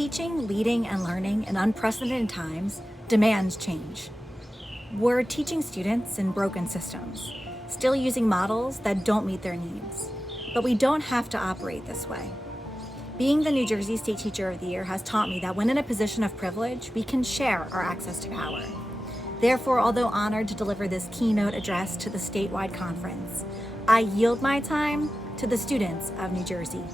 Teaching, leading, and learning in unprecedented times demands change. We're teaching students in broken systems, still using models that don't meet their needs. But we don't have to operate this way. Being the New Jersey State Teacher of the Year has taught me that when in a position of privilege, we can share our access to power. Therefore, although honored to deliver this keynote address to the statewide conference, I yield my time to the students of New Jersey.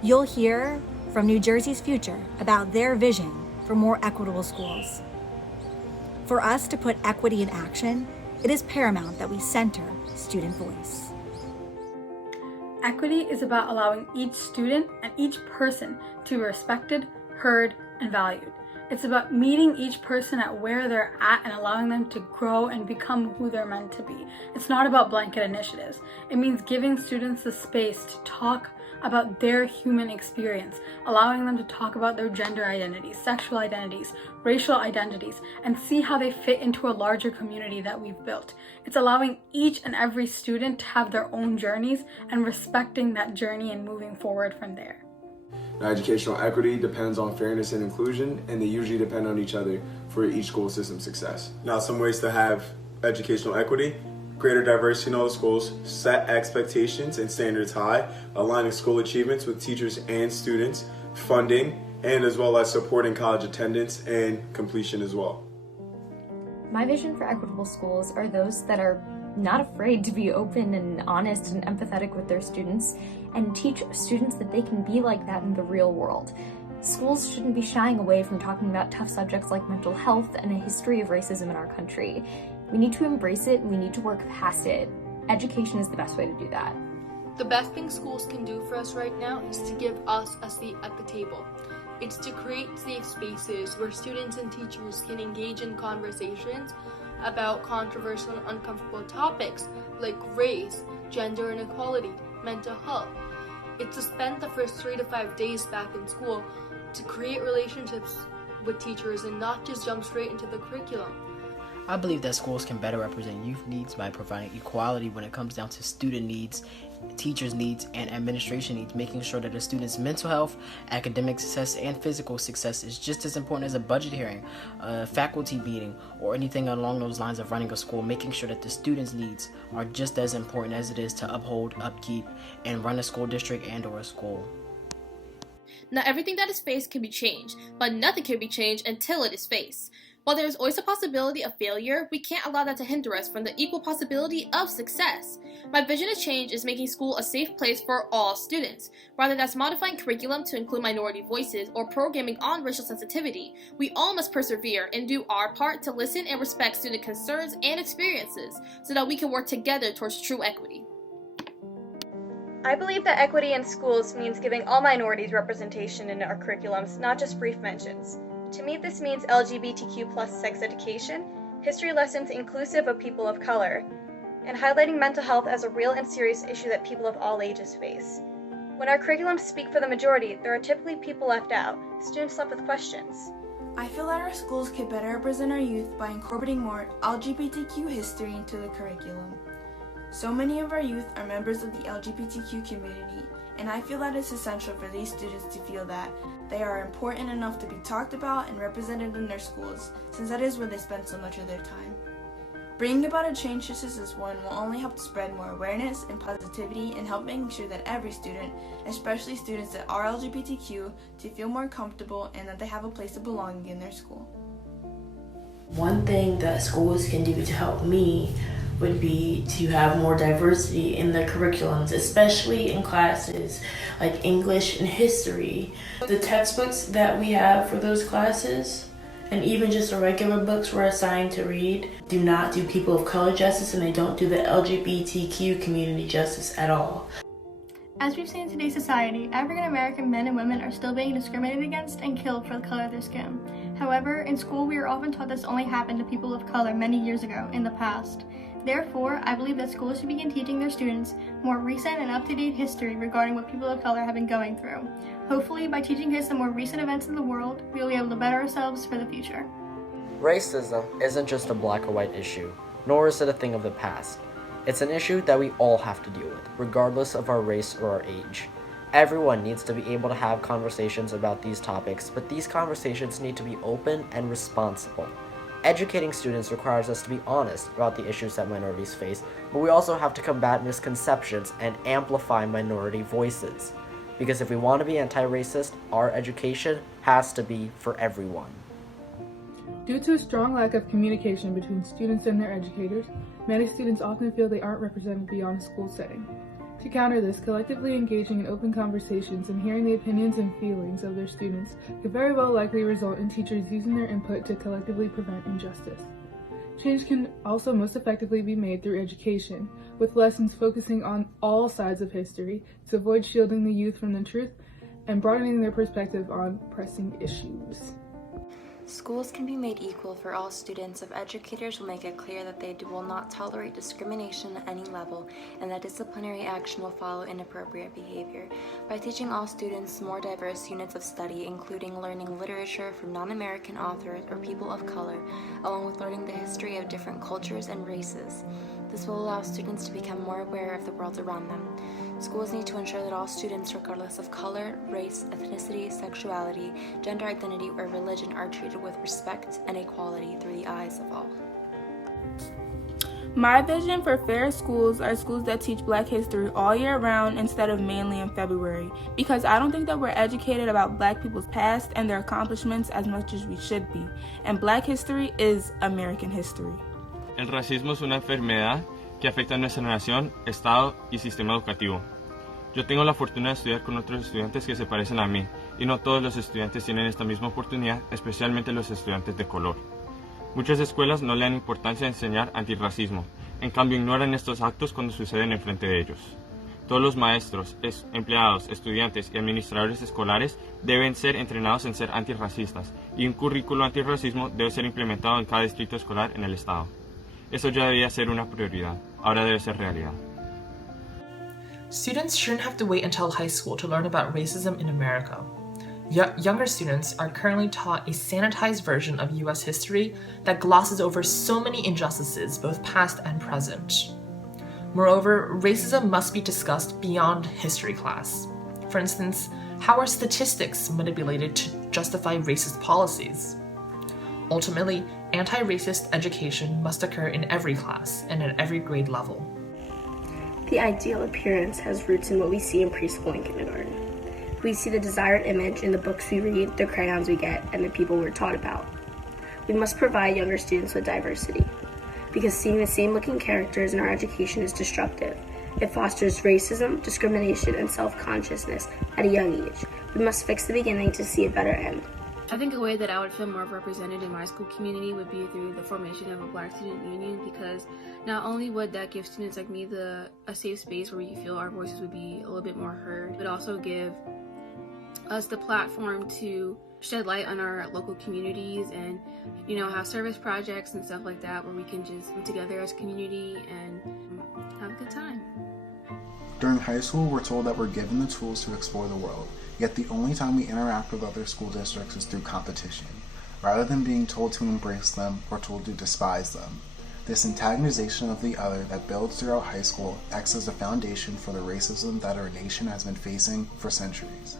You'll hear from New Jersey's future about their vision for more equitable schools. For us to put equity in action, it is paramount that we center student voice. Equity is about allowing each student and each person to be respected, heard, and valued. It's about meeting each person at where they're at and allowing them to grow and become who they're meant to be. It's not about blanket initiatives. It means giving students the space to talk about their human experience, allowing them to talk about their gender identities, sexual identities, racial identities, and see how they fit into a larger community that we've built. It's allowing each and every student to have their own journeys and respecting that journey and moving forward from there. Now, educational equity depends on fairness and inclusion, and they usually depend on each other for each school system success. Now, some ways to have educational equity: greater diversity in all the schools, set expectations and standards high, aligning school achievements with teachers and students, funding, and as well as supporting college attendance and completion as well. My vision for equitable schools are those that are not afraid to be open and honest and empathetic with their students and teach students that they can be like that in the real world. Schools shouldn't be shying away from talking about tough subjects like mental health and a history of racism in our country. We need to embrace it and we need to work past it. Education is the best way to do that. The best thing schools can do for us right now is to give us a seat at the table. It's to create safe spaces where students and teachers can engage in conversations about controversial and uncomfortable topics like race, gender inequality, mental health. It's to spend the first 3 to 5 days back in school to create relationships with teachers and not just jump straight into the curriculum. I believe that schools can better represent youth needs by providing equality when it comes down to student needs, teachers' needs, and administration needs, making sure that a student's mental health, academic success, and physical success is just as important as a budget hearing, a faculty meeting, or anything along those lines of running a school, making sure that the students' needs are just as important as it is to uphold, upkeep, and run a school district and or a school. Not everything that is faced can be changed, but nothing can be changed until it is faced. While there is always a possibility of failure, we can't allow that to hinder us from the equal possibility of success. My vision of change is making school a safe place for all students. Whether that's modifying curriculum to include minority voices or programming on racial sensitivity, we all must persevere and do our part to listen and respect student concerns and experiences so that we can work together towards true equity. I believe that equity in schools means giving all minorities representation in our curriculums, not just brief mentions. To me, this means LGBTQ+ sex education, history lessons inclusive of people of color, and highlighting mental health as a real and serious issue that people of all ages face. When our curriculums speak for the majority, there are typically people left out, students left with questions. I feel that our schools could better represent our youth by incorporating more LGBTQ history into the curriculum. So many of our youth are members of the LGBTQ community, and I feel that it's essential for these students to feel that they are important enough to be talked about and represented in their schools, since that is where they spend so much of their time. Bringing about a change such as this one will only help to spread more awareness and positivity and help making sure that every student, especially students that are LGBTQ, to feel more comfortable and that they have a place of belonging in their school. One thing that schools can do to help me would be to have more diversity in their curriculums, especially in classes like English and history. The textbooks that we have for those classes, and even just the regular books we're assigned to read, do not do people of color justice, and they don't do the LGBTQ community justice at all. As we've seen in today's society, African American men and women are still being discriminated against and killed for the color of their skin. However, in school we are often taught this only happened to people of color many years ago in the past. Therefore, I believe that schools should begin teaching their students more recent and up-to-date history regarding what people of color have been going through. Hopefully, by teaching kids the more recent events in the world, we will be able to better ourselves for the future. Racism isn't just a black or white issue, nor is it a thing of the past. It's an issue that we all have to deal with, regardless of our race or our age. Everyone needs to be able to have conversations about these topics, but these conversations need to be open and responsible. Educating students requires us to be honest about the issues that minorities face, but we also have to combat misconceptions and amplify minority voices. Because if we want to be anti-racist, our education has to be for everyone. Due to a strong lack of communication between students and their educators, many students often feel they aren't represented beyond a school setting. To counter this, collectively engaging in open conversations and hearing the opinions and feelings of their students could very well likely result in teachers using their input to collectively prevent injustice. Change can also most effectively be made through education, with lessons focusing on all sides of history to avoid shielding the youth from the truth and broadening their perspective on pressing issues. Schools can be made equal for all students if educators will make it clear that they will not tolerate discrimination at any level and that disciplinary action will follow inappropriate behavior. By teaching all students more diverse units of study, including learning literature from non-American authors or people of color, along with learning the history of different cultures and races. This will allow students to become more aware of the world around them. Schools need to ensure that all students, regardless of color, race, ethnicity, sexuality, gender identity, or religion, are treated with respect and equality through the eyes of all. My vision for fair schools are schools that teach Black history all year round instead of mainly in February, because I don't think that we're educated about Black people's past and their accomplishments as much as we should be, and Black history is American history. El racismo es una enfermedad que afecta a nuestra nación, estado y sistema educativo. Yo tengo la fortuna de estudiar con otros estudiantes que se parecen a mí, y no todos los estudiantes tienen esta misma oportunidad, especialmente los estudiantes de color. Muchas escuelas no le dan importancia a enseñar antirracismo, en cambio ignoran estos actos cuando suceden enfrente de ellos. Todos los maestros, empleados, estudiantes y administradores escolares deben ser entrenados en ser antirracistas, y un currículo antirracismo debe ser implementado en cada distrito escolar en el estado. Eso ya debía ser una prioridad, ahora debe ser realidad. Students shouldn't have to wait until high school to learn about racism in America. Younger students are currently taught a sanitized version of US history that glosses over so many injustices, both past and present. Moreover, racism must be discussed beyond history class. For instance, how are statistics manipulated to justify racist policies? Ultimately, anti-racist education must occur in every class and at every grade level. The ideal appearance has roots in what we see in preschool and kindergarten. We see the desired image in the books we read, the crayons we get, and the people we're taught about. We must provide younger students with diversity, because seeing the same looking characters in our education is destructive. It fosters racism, discrimination, and self-consciousness at a young age. We must fix the beginning to see a better end. I think a way that I would feel more represented in my school community would be through the formation of a Black Student Union, because not only would that give students like me a safe space where we feel our voices would be a little bit more heard, it would also give us the platform to shed light on our local communities and, have service projects and stuff like that where we can just come together as a community and have a good time. During high school, we're told that we're given the tools to explore the world, yet the only time we interact with other school districts is through competition, rather than being told to embrace them or told to despise them. This antagonization of the other that builds throughout high school acts as a foundation for the racism that our nation has been facing for centuries.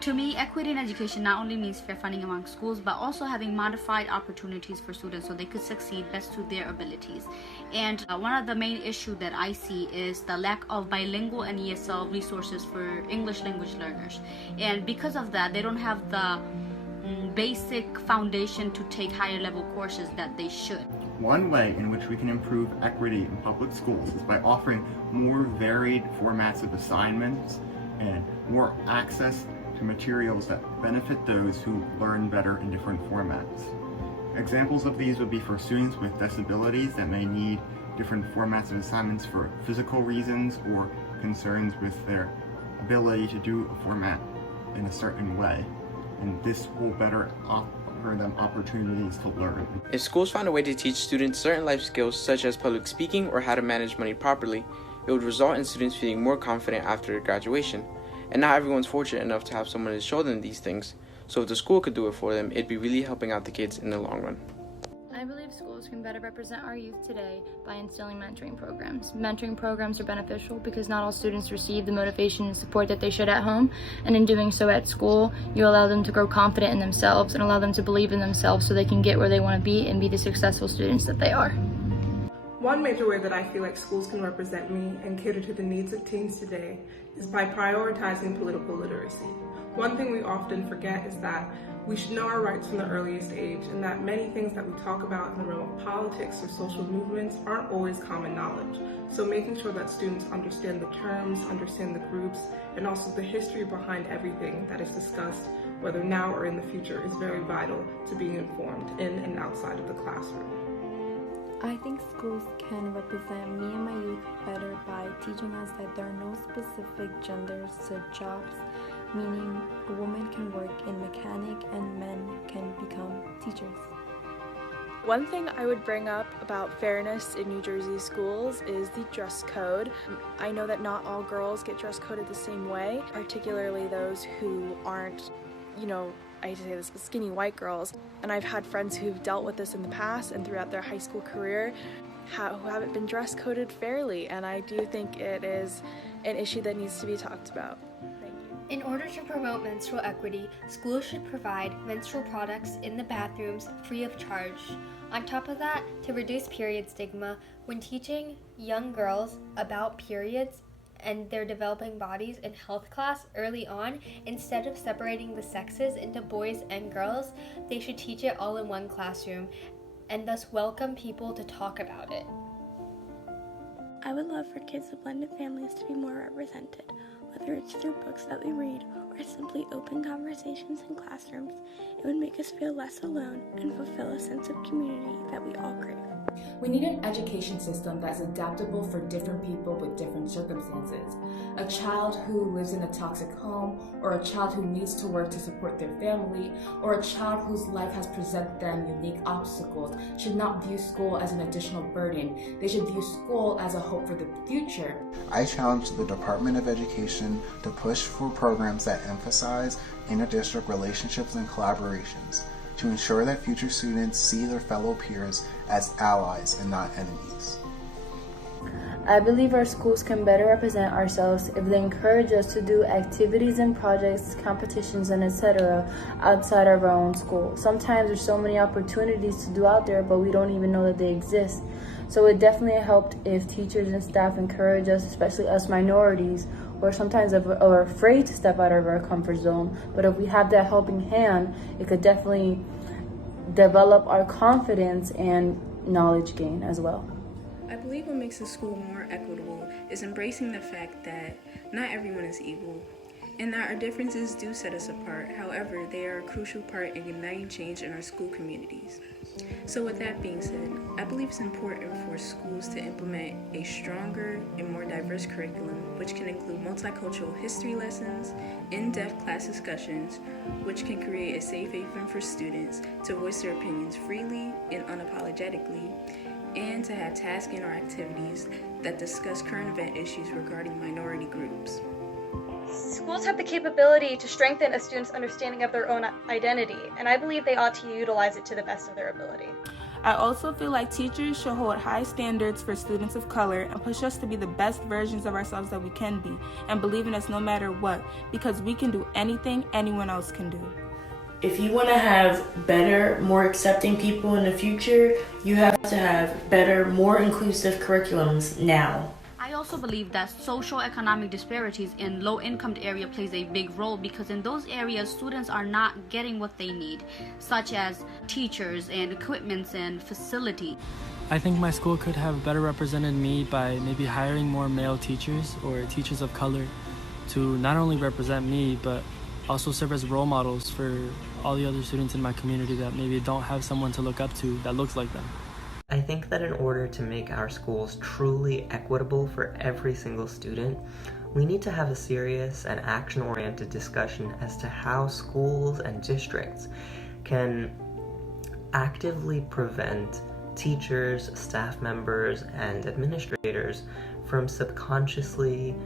To me, equity in education not only means fair funding among schools, but also having modified opportunities for students so they could succeed best to their abilities. And one of the main issues that I see is the lack of bilingual and ESL resources for English language learners. And because of that, they don't have the basic foundation to take higher level courses that they should. One way in which we can improve equity in public schools is by offering more varied formats of assignments and more access to materials that benefit those who learn better in different formats. Examples of these would be for students with disabilities that may need different formats of assignments for physical reasons or concerns with their ability to do a format in a certain way. And this will better offer them opportunities to learn. If schools found a way to teach students certain life skills such as public speaking or how to manage money properly, it would result in students feeling more confident after graduation. And not everyone's fortunate enough to have someone to show them these things, so if the school could do it for them, it'd be really helping out the kids in the long run. I believe believe schools can better represent our youth today by instilling mentoring programs. Mentoring programs are beneficial because not all students receive the motivation and support that they should at home, and in doing so at school, you allow them to grow confident in themselves and allow them to believe in themselves so they can get where they want to be and be the successful students that they are. One major way that I feel like schools can represent me and cater to the needs of teens today is by prioritizing political literacy. One thing we often forget is that we should know our rights from the earliest age, and that many things that we talk about in the realm of politics or social movements aren't always common knowledge. So making sure that students understand the terms, understand the groups, and also the history behind everything that is discussed, whether now or in the future, is very vital to being informed in and outside of the classroom. I think schools can represent me and my youth better by teaching us that there are no specific genders to jobs, meaning a woman can work in mechanic and men can become teachers. One thing I would bring up about fairness in New Jersey schools is the dress code. I know that not all girls get dress coded the same way, particularly those who aren't, I hate to say this, but skinny white girls. And I've had friends who've dealt with this in the past and throughout their high school career who haven't been dress coded fairly, and I do think it is an issue that needs to be talked about. In order to promote menstrual equity, schools should provide menstrual products in the bathrooms free of charge. On top of that, to reduce period stigma, when teaching young girls about periods and their developing bodies in health class early on, instead of separating the sexes into boys and girls, they should teach it all in one classroom and thus welcome people to talk about it. I would love for kids of blended families to be more represented, whether it's through books that we read or simply open conversations in classrooms. It would make us feel less alone and fulfill a sense of community that we all crave. We need an education system that's adaptable for different people with different circumstances. A child who lives in a toxic home, or a child who needs to work to support their family, or a child whose life has presented them unique obstacles should not view school as an additional burden. They should view school as a hope for the future. I challenge the Department of Education to push for programs that emphasize inter-district relationships and collaborations, to ensure that future students see their fellow peers as allies and not enemies. I believe our schools can better represent ourselves if they encourage us to do activities and projects, competitions, and etc. outside of our own school. Sometimes there's so many opportunities to do out there, but we don't even know that they exist. So it definitely helped if teachers and staff encourage us, especially us minorities, or sometimes are afraid to step out of our comfort zone. But if we have that helping hand, it could definitely develop our confidence and knowledge gain as well. I believe what makes a school more equitable is embracing the fact that not everyone is equal, and that our differences do set us apart. However, they are a crucial part in igniting change in our school communities. So with that being said, I believe it's important for schools to implement a stronger and more diverse curriculum, which can include multicultural history lessons, in-depth class discussions, which can create a safe haven for students to voice their opinions freely and unapologetically, and to have tasks and or activities that discuss current event issues regarding minority groups. Schools have the capability to strengthen a student's understanding of their own identity, and I believe they ought to utilize it to the best of their ability. I also feel like teachers should hold high standards for students of color and push us to be the best versions of ourselves that we can be, and believe in us no matter what, because we can do anything anyone else can do. If you want to have better, more accepting people in the future, you have to have better, more inclusive curriculums now. I also believe that socio-economic disparities in low-income area plays a big role, because in those areas students are not getting what they need, such as teachers and equipments and facility. I think my school could have better represented me by maybe hiring more male teachers or teachers of color to not only represent me but also serve as role models for all the other students in my community that maybe don't have someone to look up to that looks like them. I think that in order to make our schools truly equitable for every single student, we need to have a serious and action-oriented discussion as to how schools and districts can actively prevent teachers, staff members, and administrators from subconsciously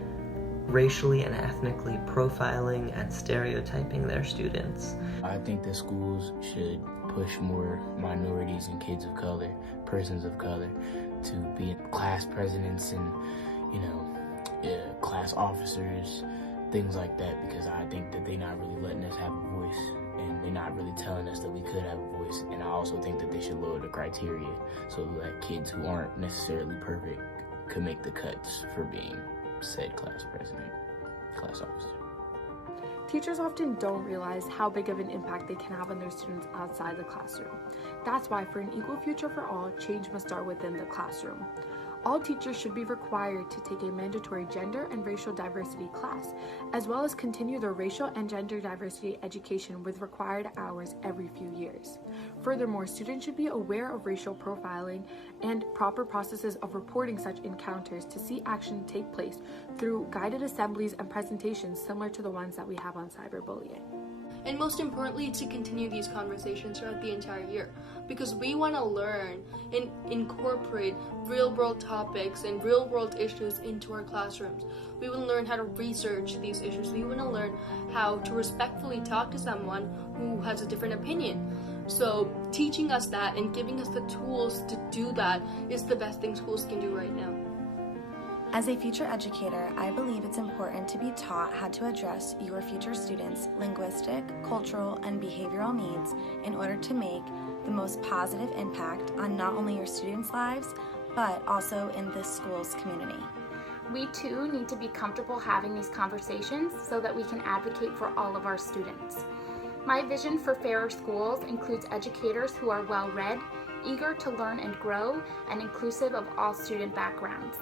racially and ethnically profiling and stereotyping their students. I think that schools should push more minorities and kids of color, persons of color, to be class presidents and, class officers, things like that, because I think that they're not really letting us have a voice, and they're not really telling us that we could have a voice. And I also think that they should lower the criteria so that kids who aren't necessarily perfect could make the cuts for being said class president, class officer. Teachers often don't realize how big of an impact they can have on their students outside the classroom. That's why for an equal future for all, change must start within the classroom. All teachers should be required to take a mandatory gender and racial diversity class, as well as continue their racial and gender diversity education with required hours every few years. Furthermore, students should be aware of racial profiling and proper processes of reporting such encounters to see action take place through guided assemblies and presentations similar to the ones that we have on cyberbullying. And most importantly, to continue these conversations throughout the entire year, because we want to learn and incorporate real-world topics and real-world issues into our classrooms. We want to learn how to research these issues. We want to learn how to respectfully talk to someone who has a different opinion. So teaching us that and giving us the tools to do that is the best thing schools can do right now. As a future educator, I believe it's important to be taught how to address your future students' linguistic, cultural, and behavioral needs in order to make the most positive impact on not only your students' lives, but also in this school's community. We too need to be comfortable having these conversations so that we can advocate for all of our students. My vision for fairer schools includes educators who are well-read, eager to learn and grow, and inclusive of all student backgrounds.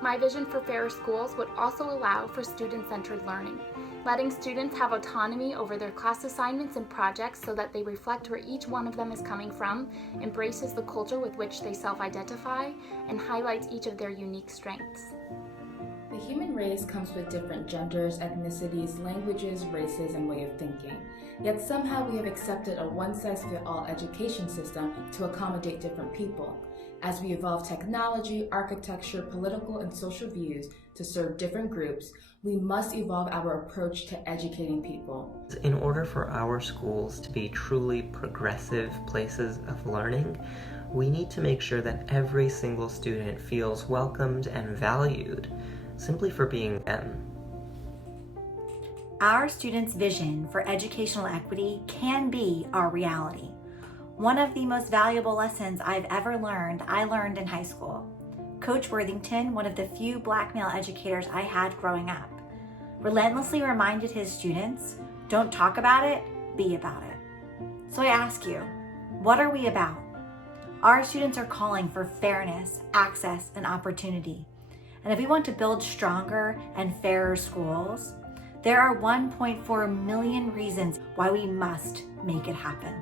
My vision for fairer schools would also allow for student-centered learning, letting students have autonomy over their class assignments and projects so that they reflect where each one of them is coming from, embraces the culture with which they self-identify, and highlights each of their unique strengths. The human race comes with different genders, ethnicities, languages, races, and way of thinking. Yet somehow we have accepted a one-size-fits-all education system to accommodate different people. As we evolve technology, architecture, political, and social views to serve different groups, we must evolve our approach to educating people. In order for our schools to be truly progressive places of learning, we need to make sure that every single student feels welcomed and valued simply for being them. Our students' vision for educational equity can be our reality. One of the most valuable lessons I've ever learned, I learned in high school. Coach Worthington, one of the few Black male educators I had growing up, relentlessly reminded his students, don't talk about it, be about it. So I ask you, what are we about? Our students are calling for fairness, access, and opportunity. And if we want to build stronger and fairer schools, there are 1.4 million reasons why we must make it happen.